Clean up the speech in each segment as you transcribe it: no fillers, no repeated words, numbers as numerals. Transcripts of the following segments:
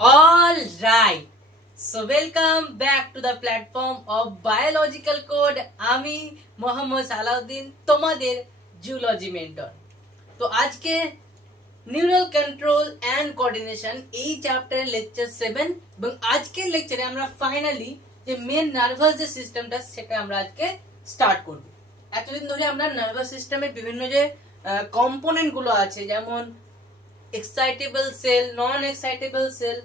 All right. So welcome back to the platform of Biological Code. আমি মোহাম্মদ সালাউদ্দিন তোমাদের zoology mentor. তো আজকে neural control and coordination এই চ্যাপ্টারের লেকচার 7 এবং আজকের লেকচারে আমরা ফাইনালি যে মেন নার্ভাস যে সিস্টেমটা সেটা আমরা আজকে স্টার্ট করব। এতদিন ধরে আমরা নার্ভাস সিস্টেমের বিভিন্ন যে কম্পোনেন্ট গুলো আছে যেমন এক্সাইটেবল সেল, নন এক্সাইটেবল সেল,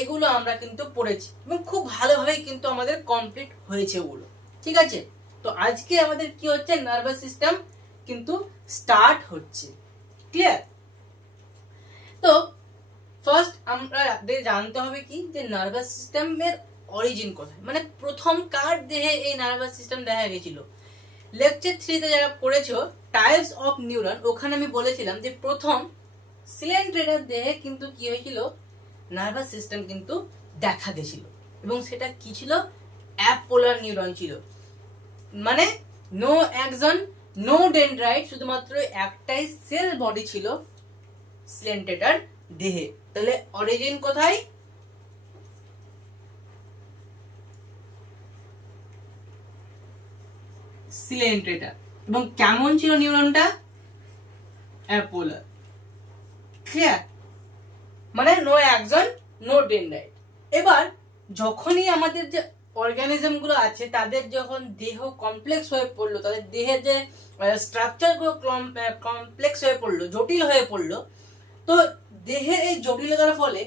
এগুলো আমরা কিন্তু পড়েছি এবং খুব ভালোভাবে কিন্তু আমাদের কমপ্লিট হয়েছে ওগুলো। ঠিক আছে, তো আজকে আমাদের কি হচ্ছে, নার্ভাস সিস্টেম কিন্তু স্টার্ট হচ্ছে। ক্লিয়ার? তো ফার্স্ট আমাদের জানতে হবে কি যে নার্ভাস সিস্টেমের অরিজিন কোথায়, মানে প্রথম কার দেহে এই নার্ভাস সিস্টেম দেখা গেছিল। লেকচার 3 যারা পড়েছো টাইপস অফ নিউরন, ওখানে আমি বলেছিলাম যে প্রথম সিলেন্ট্রেটার দেহে কিন্তু কি হয়েছিল, নার্ভাস সিস্টেম কিন্তু দেখা গেছিল এবং সেটা কি ছিল, অ্যাপোলার নিউরন ছিল। মানে নো অ্যাক্সন, নো ডেনড্রাইট, শুধুমাত্র একটাই সেল বডি ছিল সিলেন্ট্রেটার দেহে। তাহলে অরিজিন কোথায়? সিলেন্ট্রেটার। এবং কেমন ছিল নিউরনটা? অ্যাপোলার। ক্লিয়ার? মানে নো অ্যাক্সন, নো ডেনড্রাইট। এবার যখনই আমাদের যে অর্গানিজম গুলো আছে তাদের যখন দেহ কমপ্লেক্স হয়ে পড়লো, তাদের দেহের যে স্ট্রাকচার গুলো কমপ্লেক্স হয়ে পড়লো, জটিল হয়ে পড়লো, তো দেহের এই জটিলতার ফলে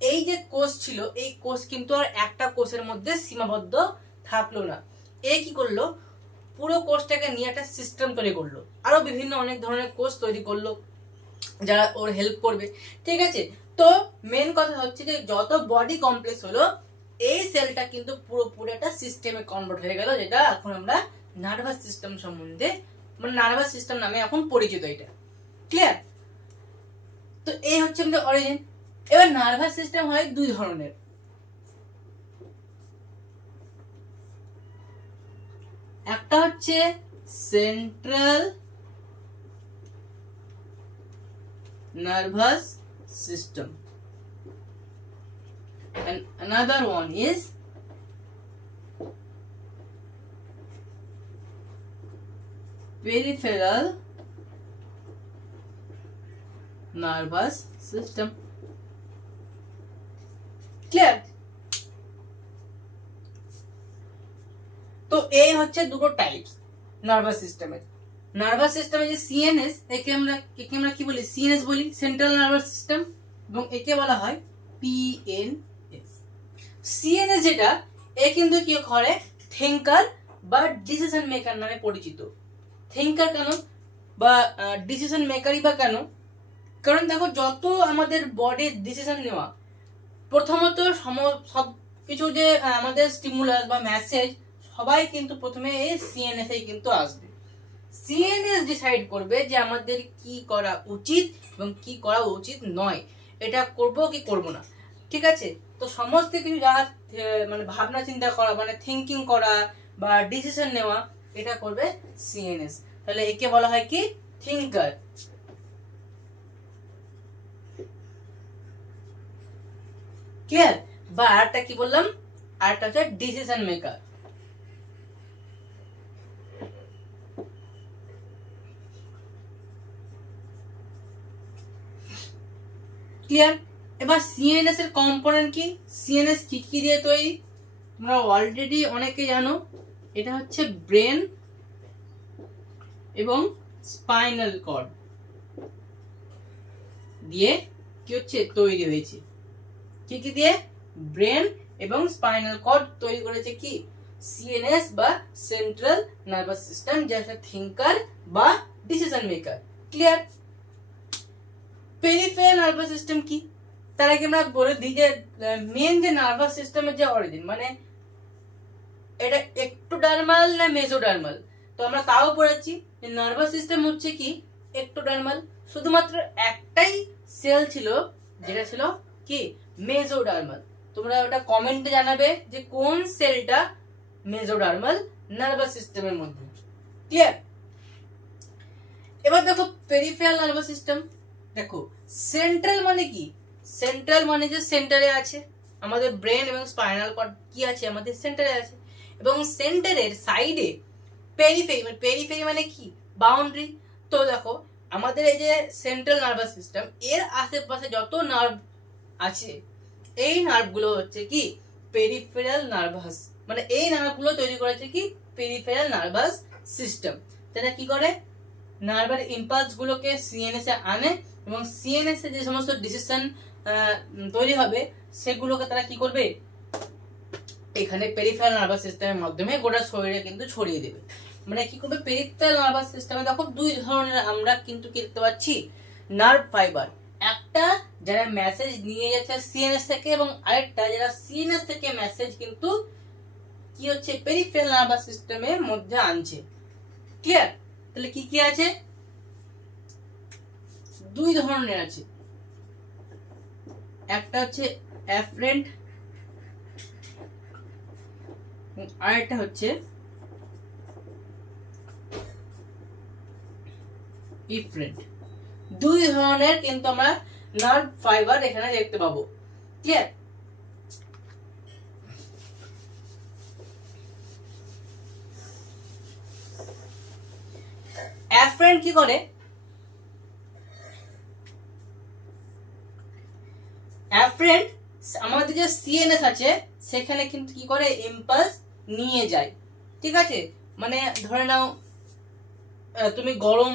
এই যে কোষ ছিল, এই কোষ কিন্তু আর একটা কোষের মধ্যে সীমাবদ্ধ থাকলো না। এ কি করলো, পুরো কোষটাকে নিয়ে একটা সিস্টেম তৈরি করলো, আরো বিভিন্ন অনেক ধরনের কোষ তৈরি করলো যারা ওর হেল্প করবে। ঠিক আছে, তো মেন কথা হচ্ছে যে যত বডি কমপ্লেক্স হলো এই সেলটা কিন্তু পুরোপুরি একটা সিস্টেমে কনভার্ট হয়ে গেল, যেটা এখন আমরা নার্ভাস সিস্টেম সম্বন্ধে, মানে নার্ভাস সিস্টেম নামে এখন পরিচিত এটা। ক্লিয়ার? তো এই হচ্ছে আমাদের অরিজিন। এবার নার্ভাস সিস্টেম হয় দুই ধরনের, একটা হচ্ছে central nervous system and another one is peripheral nervous system. Clear? তো এই হচ্ছে দুটো টাইপস নার্ভাস সিস্টেমের। নার্ভাস সিস্টেমে যে সিএনএস, একে আমরা কি বলি, সিএনএস বলি, সেন্ট্রাল নার্ভাস সিস্টেম, এবং একে বলা হয় পিএনএস। সিএনএস যেটা, এ কিন্তু কি করে, থিঙ্কার বা ডিসিশন মেকার নামে পরিচিত। থিঙ্কার কেন বা ডিসিশন মেকারই বা কেন? কারণ দেখো, যত আমাদের বডির ডিসিশন নেওয়া, প্রথমত সব কিছু যে আমাদের স্টিমুলাস বা মেসেজ সবাই কিন্তু প্রথমে এই সিএনএস এই কিন্তু আসবে। সিএনএস ডিসাইড করবে যে আমাদের কি করা উচিত এবং কি করা উচিত নয়, এটা করব কি করব না। ঠিক আছে, তো সমস্ত কিছু যা মানে ভাবনা চিন্তা করা, মানে থিঙ্কিং করা বা ডিসিশন নেওয়া, এটা করবে সিএনএস। তাহলে একে বলা হয় কি, থিঙ্কার। ক্লিয়ার? বা আরেকটা কি বললাম, আরেকটা হচ্ছে ডিসিশন মেকার। ক্লিয়ার? এবার সিএনএস এর কম্পোনেন্ট কি, সিএনএস কি কি দিয়ে তৈরি, তোমরা অলরেডি অনেকে জানো। এটা হচ্ছে ব্রেন এবং স্পাইনাল কর্ড দিয়ে কি হচ্ছে, তৈরি হয়েছে। কি কি দিয়ে? ব্রেন এবং স্পাইনাল কর্ড তৈরি করেছে কি, সিএনএস বা সেন্ট্রাল নার্ভাস সিস্টেম, যেটা থিঙ্কার বা decision maker. Clear? Peripheral nervous system কি, তার আগে আমরা বলে দিই যে মেন যে নার্ভাস সিস্টেমের যে অরিজিন, মানে এটা একটোডার্মাল না মেসোডার্মাল। তো আমরা তাও পড়েছি যে নার্ভাস সিস্টেম হচ্ছে কি, একটোডার্মাল। শুধুমাত্র একটাই সেল ছিল যেটা ছিল কি, মেসোডার্মাল। তোমরা ওটা কমেন্টে জানাবে যে কোন সেলটা মেসোডার্মাল নার্ভাস সিস্টেমের মধ্যে। ক্লিয়ার? এবার দেখো পেরিফেরাল নার্ভাস সিস্টেম, দেখো সেন্ট্রাল মানে কি, সেন্ট্রাল মানে যে সেন্টারে আছে, আমাদের ব্রেন এবং স্পাইনাল কর্ড কি আছে, আমাদের সেন্টারে আছে। এবং সেন্টারের সাইডে পেরিফেরি, মানে পেরিফেরি মানে কি, বাউন্ডারি। তো দেখো আমাদের এই যে সেন্ট্রাল নার্ভাস সিস্টেম, এর আশেপাশে যত নার্ভ আছে, এই নার্ভগুলো হচ্ছে কি পেরিফেরাল নার্ভাস, মানে এই নার্ভগুলো তৈরি করেছে কি পেরিফেরাল নার্ভাস সিস্টেম, যেটা কি করে নার্ভের ইম্পালস গুলোকে সিএনএস এ আনে, এবং সিএনএস এ যে সমস্ত ডিসিশন তৈরি হবে সেগুলোকে তারা কি করবে, এখানে পেরিফেরাল নার্ভাস সিস্টেমের মাধ্যমে গোটা শরীরে কিন্তু ছড়িয়ে দেবে। মানে কি করবে, পেরিফেরাল নার্ভাস সিস্টেমে দেখো দুই ধরনের আমরা কিন্তু কি দেখতে পাচ্ছি, নার্ভ ফাইবার। একটা যারা মেসেজ নিয়ে যাচ্ছে সিএনএস থেকে, এবং আরেকটা যারা সিএনএস থেকে মেসেজ কিন্তু কি হচ্ছে পেরিফেরাল নার্ভাস সিস্টেমের মধ্যে আনছে। ক্লিয়ার? তাহলে কি কি আছে, দুই ধরনের আছে, একটা হচ্ছে এফারেন্ট, আরেকটা হচ্ছে ইফারেন্ট। দুই ধরনের কিন্তু আমরা নার্ভ ফাইবার এখানে দেখতে পাবো। ক্লিয়ার? এফারেন্ট কি করে, এফারেন্ট আমাদের যে সিএনএস আছে সেখানে কিন্তু কি করে ইম্পালস নিয়ে যায়। ঠিক আছে, মানে ধরে নাও তুমি গরম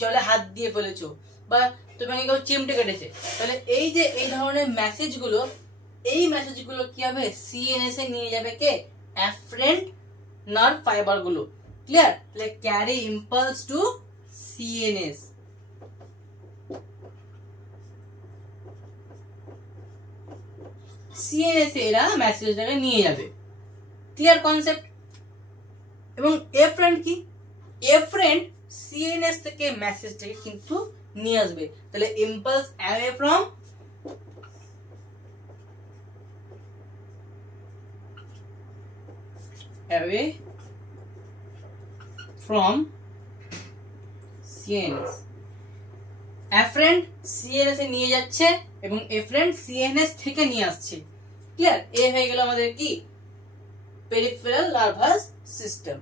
জলে হাত দিয়ে ফেলেছো, বা তোমাকে কেউ চিমটে কেটেছে, তাহলে এই যে এই ধরনের মেসেজগুলো, এই মেসেজগুলো কি হবে সিএনএস এ নিয়ে যাবে কে, এফারেন্ট নার্ভ ফাইবার গুলো। ক্লিয়ার? তাহলে carry impulse to CNS. CNS এরা মেসেজটাকে নিয়ে যাবে। Clear concept? এবং এফারেন্ট কি, এফারেন্ট সিএনএস থেকে মেসেজটাকে কিন্তু নিয়ে আসবে। তাহলে impulse away from CNS. Afferent CNS এ নিয়ে যাচ্ছে এবং এফারেন্ট সিএনএস থেকে নিয়ে আসছে। ক্লিয়ার? এ হয়ে গেল আমাদের কি পেরিফেরাল নার্ভাস সিস্টেম।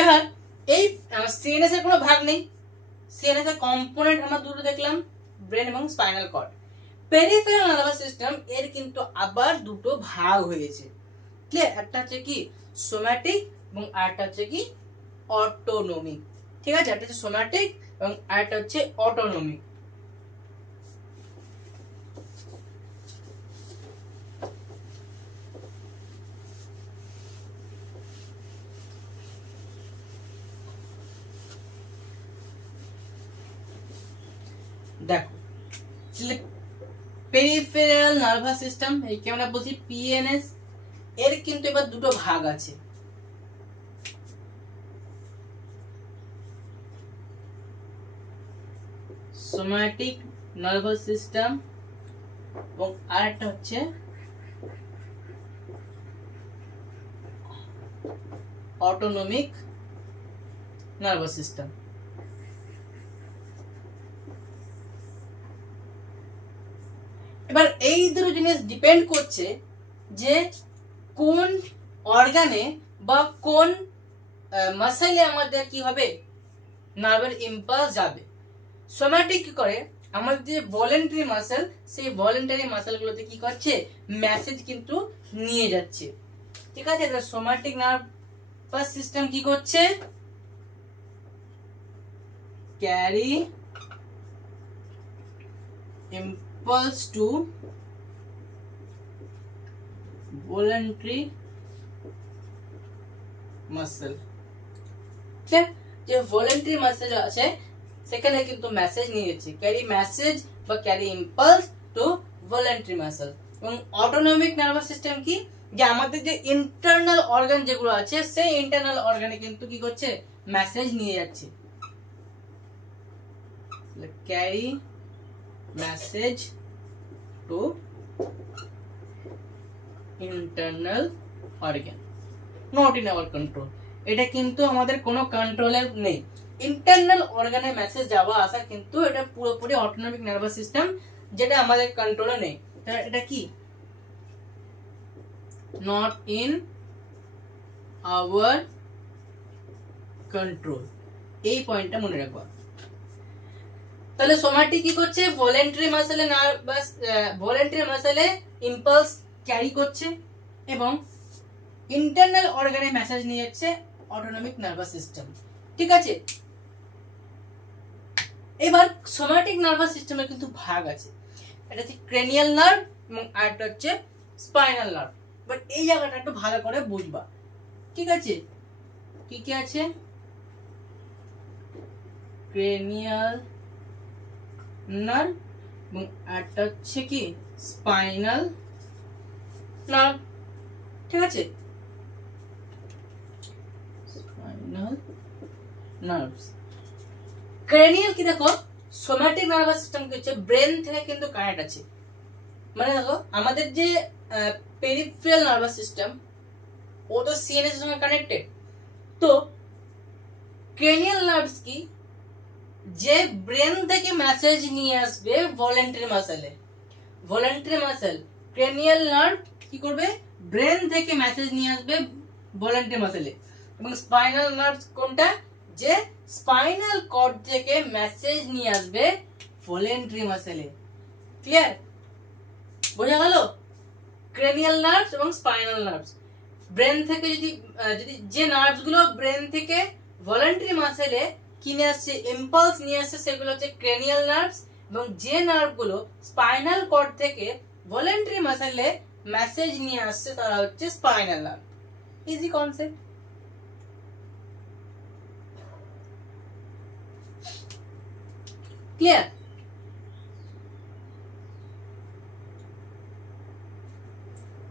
এবার এই সিএনএস এর কোনো ভাগ নেই, সিএনএস এর কম্পোনেন্ট আমরা দুটো দেখলাম, ব্রেন এবং spinal cord. Peripheral nervous system এর কিন্তু আবার দুটো ভাগ হয়েছে। ক্লিয়ার? একটা হচ্ছে কি সোম্যাটিক এবং আরেকটা হচ্ছে কি অটোনমিক। ঠিক আছে, একটা হচ্ছে সোম্যাটিক এবং আরেকটা হচ্ছে অটোনমিক। দেখো পেরিফেরাল নার্ভাস সিস্টেম, এই কি আমরা বলছি পিএনএস, এর কিন্তু এবার দুটো ভাগ আছে। সোম্যাটিক নার্ভাস সিস্টেম এবং আরেকটা হচ্ছে অটোনমিক নার্ভাস সিস্টেম। এবার এই দুটো জিনিস ডিপেন্ড করছে যে কোন অর্গানে বা কোন মাসেলে আমাদের কি হবে নার্ভের ইম্পালস যাবে। সোম্যাটিক কি করে, আমাদের যে ভলেন্টারি মাসেল, সেই ভলেন্টারি মাসেলগুলোতে কি করছে মেসেজ কিন্তু নিয়ে যাচ্ছে। ঠিক আছে, তাহলে সোম্যাটিক নার্ভাস সিস্টেম কি করছে, carry impulse to voluntary muscle। ঠিক, যে ভলেন্টারি মাসেল আছে সেখানে কিন্তু মেসেজ নিয়ে যাচ্ছে, ক্যারি মেসেজ বা carry impulse to voluntary muscle. এবং অটোনমিক নার্ভাস সিস্টেম কি, যে আমাদের যে ইন্টারনাল অর্গান যেগুলো আছে সেই ইন্টারনাল অর্গানে কিন্তু কি করছে মেসেজ নিয়ে যাচ্ছে। Carry message to internal organ, not in our control. এটা কিন্তু আমাদের কোনো কন্ট্রোলের নেই। ইন্টারনাল অর্গানে মেসেজ যাওয়া আসা কিন্তু এটা পুরোপুরি অটোনমিক নার্ভাস সিস্টেম, যেটা আমাদের কন্ট্রোলে নেই। এটা কি নট ইন আওয়ার কন্ট্রোল, এই পয়েন্টটা মনে রাখবা। তাহলে সোমাটিক কি করছে, ভলেন্টারি মাসেলে নার্ভাস ভলেন্টারি মাসেলে ইম্পালস ক্যারি করছে এবং ইন্টারনাল অর্গানে মেসেজ নিয়ে যাচ্ছে অটোনমিক নার্ভাস সিস্টেম। ঠিক আছে, এবার সোমাটিক নার্ভাস সিস্টেমের কিন্তু ভাগ আছে, এটা হচ্ছে ক্রেনিয়াল নার্ভ এবং আরেকটা হচ্ছে স্পাইনাল নার্ভ। বাট এই জায়গাটা একটু ভালো করে বুঝবা। ঠিক আছে, কি কি আছে, ক্রেনিয়াল নার্ভ এবং আরেকটা হচ্ছে কি স্পাইনাল নার্ভ। ঠিক আছে, স্পাইনাল নার্ভস। ক্রেনিয়াল কি দেখো, সোম্যাটিক নার্ভাস সিস্টেম কি হচ্ছে ব্রেন থেকে কিন্তু কানেক্ট আছে। মানে দেখো আমাদের যে পেরিফেরাল নার্ভাস সিস্টেম ও তো সিএনএস এর সঙ্গে কানেক্টেড। তো ক্রেনিয়াল নার্ভস কি, যে ব্রেন থেকে মেসেজ নিয়ে আসবে ভলেন্টারি মাসেলে। ভলেন্টারি মাসেল ক্রেনিয়াল নার্ভ কি করবে, ব্রেন থেকে মেসেজ নিয়ে আসবে ভলেন্টারি মাসেলে। এবং স্পাইনাল নার্ভ কোনটা, যে স্পাইনাল কর্ড থেকে মেসেজ নিয়ে আসবে ভলেন্টারি মাসেলে। ক্লিয়ার, বোঝা গেল? ক্রেনিয়াল নার্ভস এবং স্পাইনাল নার্ভস, ব্রেন থেকে যদি যে নার্ভস গুলো ব্রেন থেকে ভলেন্টারি মাসেলে কিনে আসছে, ইম্পালস নিয়ে আসছে, সেগুলো হচ্ছে ক্রেনিয়াল নার্ভস। এবং যে নার্ভ গুলো স্পাইনাল কর্ড থেকে ভলেন্টারি মাসেলে মেসেজ নিয়ে আসছে তারা হচ্ছে spinal nerve. Easy concept. Clear?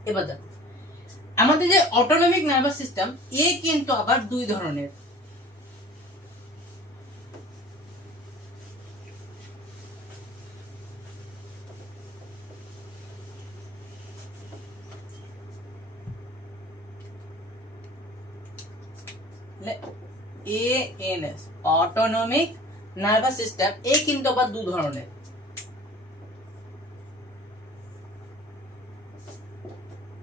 এবার দেখো আমাদের যে অটোনমিক নার্ভাস সিস্টেম এ কিন্তু আবার দুই ধরনের। এএনএস অটোনমিক নার্ভাস সিস্টেম এ কিন্তু আবার দুই ধরনের।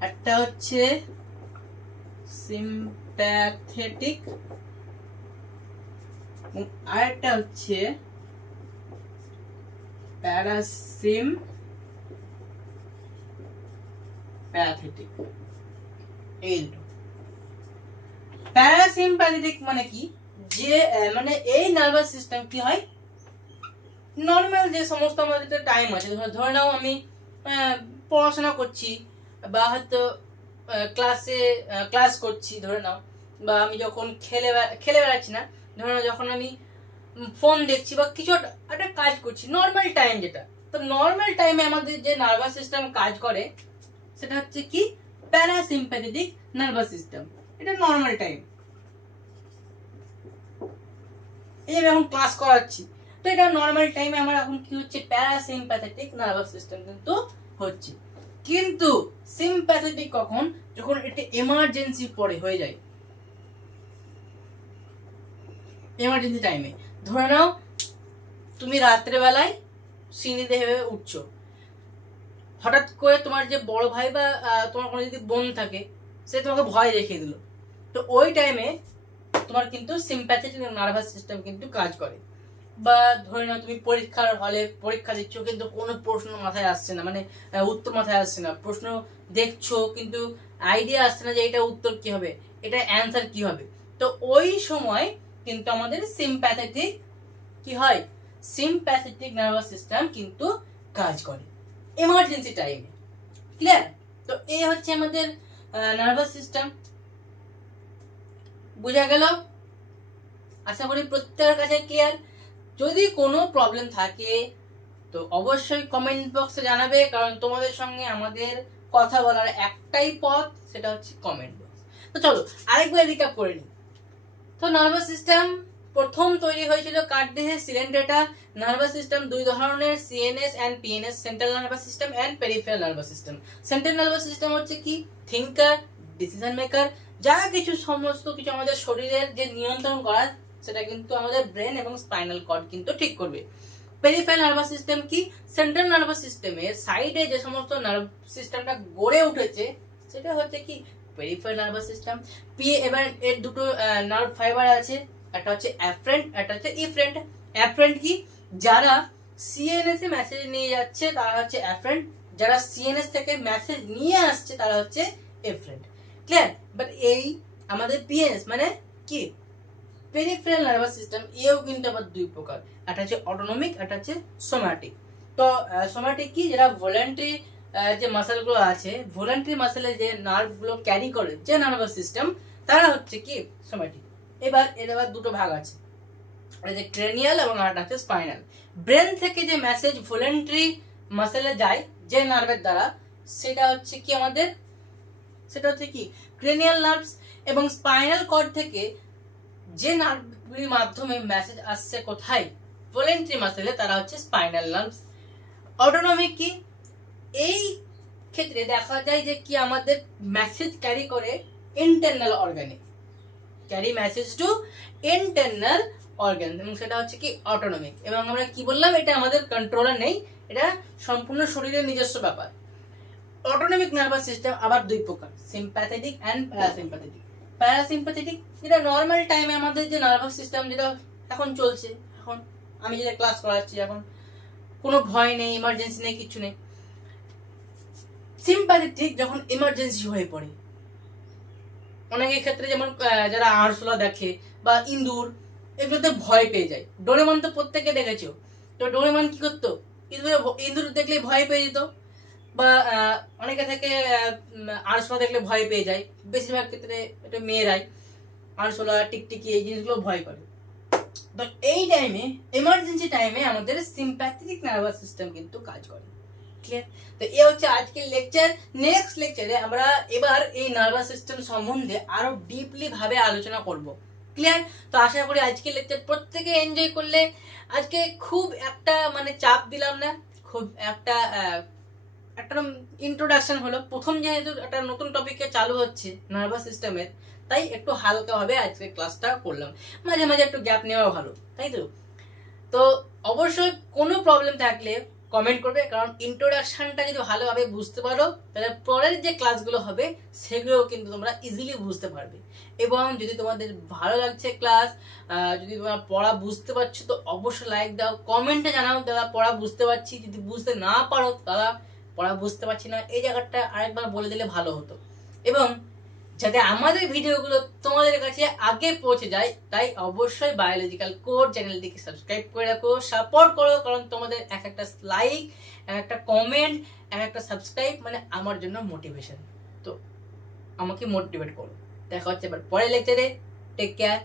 একটা হচ্ছে সিম্প্যাথেটিক আরেকটা হচ্ছে প্যারাসিম্প্যাথেটিক। এই দুটো। প্যারাসিম্প্যাথেটিক মানে কি, যে মানে এই নার্ভাস সিস্টেম কি হয়, নর্মাল যে সমস্ত আমাদের টাইম আছে, ধরে নাও আমি পড়াশোনা করছি বা হয়তো ক্লাস করছি ধরে নাও, বা আমি যখন খেলে বেড়াচ্ছি না, ধরে নাও যখন আমি ফোন দেখছি বা কিছু একটা কাজ করছি, নর্মাল টাইম যেটা, তো নর্মাল টাইমে আমাদের যে নার্ভাস সিস্টেম কাজ করে সেটা হচ্ছে কি প্যারাসিম্প্যাথেটিক নার্ভাস সিস্টেম। এটা নর্মাল টাইম, এই আমি এখন ক্লাস করাচ্ছি, তো এটা নর্মাল টাইমে আমার এখন কি হচ্ছে, প্যারাসিম্প্যাথেটিক নার্ভাস সিস্টেম কিন্তু হচ্ছে। কিন্তু সিম্প্যাথেটিক কখন, যখন এটা এমার্জেন্সি পরে হয়ে যায়, এমার্জেন্সি টাইমে। ধরে নাও তুমি রাত্রে বেলায় সিঁড়িতে ভেবে উঠছো, হঠাৎ করে তোমার যে বড় ভাই বা তোমার কোনো যদি বোন থাকে সে তোমাকে ভয় দেখিয়ে দিল, তো ওই টাইমে তোমার কিন্তু সিম্প্যাথেটিক নার্ভাস সিস্টেম কিন্তু কাজ করে। বা ধরে নাও তুমি পরীক্ষার হলে পরীক্ষা দিচ্ছ, কিন্তু কোনো প্রশ্ন মাথায় আসছে না, মানে উত্তর মাথায় আসছে না, প্রশ্ন দেখছো কিন্তু আইডিয়া আসছে না যে এটা উত্তর কি হবে, এটা অ্যান্সার কি হবে, তো ওই সময় কিন্তু আমাদের সিম্প্যাথেটিক কি হয়, সিম্প্যাথেটিক নার্ভাস সিস্টেম কিন্তু কাজ করে এমার্জেন্সি টাইমে। ক্লিয়ার? তো এই হচ্ছে আমাদের নার্ভাস সিস্টেম। বুঝা গেল? আশা করি প্রত্যেকের কাছে ক্লিয়ার। যদি কোনো প্রবলেম থাকে তো অবশ্যই কমেন্ট বক্সে জানাবে, কারণ তোমাদের সঙ্গে আমাদের কথা বলার একটাই পথ, সেটা হচ্ছে কমেন্ট বক্স। তো চলো আরেকবার রিক্যাপ করে নিই। তো নার্ভাস সিস্টেম প্রথম তৈরি হয়েছিল কার দেহে, সিলিন্ড্রেটা। নার্ভাস সিস্টেম দুই ধরনের, CNS and PNS, central nervous system and peripheral nervous system. Central nervous system হচ্ছে কি থিঙ্কার, ডিসিশন মেকার, যা কিছু সমস্ত কিছু আমাদের শরীরের যে নিয়ন্ত্রণ করার সেটা কিন্তু আমাদের ব্রেন এবং স্পাইনাল কর্ড কিন্তু ঠিক করবে। পেরিফেরাল নার্ভাস সিস্টেম কি? সেন্ট্রাল নার্ভাস সিস্টেমের সাইডে যে সমস্ত নার্ভ সিস্টেমটা গড়ে উঠেছে সেটা হচ্ছে কি পেরিফেরাল নার্ভাস সিস্টেম। এবার এর দুটো নার্ভ ফাইবার আছে, একটা হচ্ছে অ্যাফ্রেন্ট, একটা হচ্ছে ইফ্রেন্ট। অ্যাফ্রেন্ট কি? যারা সিএনএস এ মেসেজ নিয়ে যাচ্ছে তারা হচ্ছে অ্যাফ্রেন্ট, যারা সিএনএস থেকে মেসেজ নিয়ে আসছে তারা হচ্ছে এফ্রেন্ট। ক্লিয়ার? বাট এই আমাদের পিএনএস মানে কি পেরিফেরাল নার্ভাস সিস্টেম, এও কিন্তু আবার দুই প্রকার, একটা হচ্ছে অটোনমিক, একটা হচ্ছে সোম্যাটিক। তো সোম্যাটিক কি? যেটা ভলান্টারি যে মাসেলগুলো আছে, ভলান্টারি মাসেলে যে নার্ভগুলো ক্যারি করে যে নার্ভাস সিস্টেম, তারা হচ্ছে কি সোম্যাটিক। এবার এর আবার দুটো ভাগ আছে, যে ক্রেনিয়াল এবং আরেকটা হচ্ছে স্পাইনাল। ব্রেন থেকে যে মেসেজ ভলান্টারি মাসেলে যায় যে নার্ভের দ্বারা, সেটা হচ্ছে কি আমাদের, সেটা হচ্ছে কি ক্রেনিয়াল নার্ভস। এবং স্পাইনাল কর্ড থেকে যে নার্ভগুলির মাধ্যমে মেসেজ আসছে কোথায়, ভলান্টারি মাসেলে, তারা হচ্ছে স্পাইনাল নার্ভস। অটোনমিক কি? এই ক্ষেত্রে দেখা যায় যে কি আমাদের মেসেজ ক্যারি করে ইন্টারনাল অর্গানে, carry message to internal organ, এবং সেটা হচ্ছে কি অটোনমিক। এবং আমরা কি বললাম, এটা আমাদের কন্ট্রোলে নেই, এটা সম্পূর্ণ শরীরের নিজস্ব ব্যাপার। অটোনমিক নার্ভাস সিস্টেম আবার দুই প্রকার, সিম্প্যাথেটিক এন্ড প্যারাসিম্প্যাথেটিক। প্যারাসিম্প্যাথেটিক যেটা নর্মাল টাইমে আমাদের যে নার্ভাস সিস্টেম যেটা এখন চলছে, এখন আমি যেটা ক্লাস করাচ্ছি, এখন কোনো ভয় নেই, ইমার্জেন্সি নেই, কিছু নেই। সিম্প্যাথেটিক যখন ইমার্জেন্সি হয়ে পড়ে, অনেকের ক্ষেত্রে যেমন যারা আরশোলা দেখে বা ইঁদুর, এগুলোতে ভয় পেয়ে যায়। ডোরেমন তো প্রত্যেকে দেখেছো, তো ডোরেমন কি করতো, ইঁদুর দেখলে ভয় পেয়ে যেত, বা অনেকে থেকে আরশোলা দেখলে ভয় পেয়ে যায়। বেশিরভাগ ক্ষেত্রে এটা মেয়েরাই আরশোলা, টিকটিকি এই জিনিসগুলো ভয় করে। তো এই টাইমে, এমার্জেন্সি টাইমে আমাদের সিম্প্যাথেটিক নার্ভাস সিস্টেম কিন্তু কাজ করে। ক্লিয়ার? তো এই হচ্ছে আজকের লেকচার। নেক্সট লেকচারে আমরা এবার এই নার্ভাস সিস্টেম সম্বন্ধে আরো ডিপলি ভাবে আলোচনা করব। ক্লিয়ার? তো আশা করি আজকের লেকচার প্রত্যেকে এনজয় করলে। আজকে খুব একটা মানে চাপ দিলাম না, খুব একটা ইন্ট্রোডাকশন হলো, প্রথম যেহেতু একটা নতুন টপিকে চালু হচ্ছে নার্ভাস সিস্টেমের, তাই একটু হালকা ভাবে আজকে ক্লাসটা করলাম। মাঝে মাঝে একটু গ্যাপ নেওয়া ভালো, তাই তো? তো অবশ্যই কোনো প্রবলেম থাকলে কমেন্ট করবে, কারণ ইন্ট্রোডাকশনটা যদি ভালোভাবে বুঝতে পারো তাহলে পরের যে ক্লাসগুলো হবে সেগুলো কিন্তু তোমরা ইজিলি বুঝতে পারবে। এবং যদি তোমাদের ভালো লাগছে ক্লাস, যদি তোমরা পড়া বুঝতে পারছো, তো অবশ্যই লাইক দাও, কমেন্টে জানাও দাদা পড়া বুঝতে পারছি, যদি বুঝতে না পারো দাদা পড়া বুঝতে পারছি না, এই জায়গাটা আরেকবার বলে দিলে ভালো হতো। এবং যাতে আমাদের ভিডিওগুলো তোমাদের কাছে আগে পৌঁছে যায়, তাই অবশ্যই বায়োলজিক্যাল কোড চ্যানেলটিকে সাবস্ক্রাইব করে রাখো, সাপোর্ট করো, কারণ তোমাদের এক একটা লাইক, এক একটা কমেন্ট, এক একটা সাবস্ক্রাইব মানে আমার জন্য মোটিভেশন। তো আমাকে মোটিভেট করো। দেখা হচ্ছে এবার পরের লেকচারে। Take care.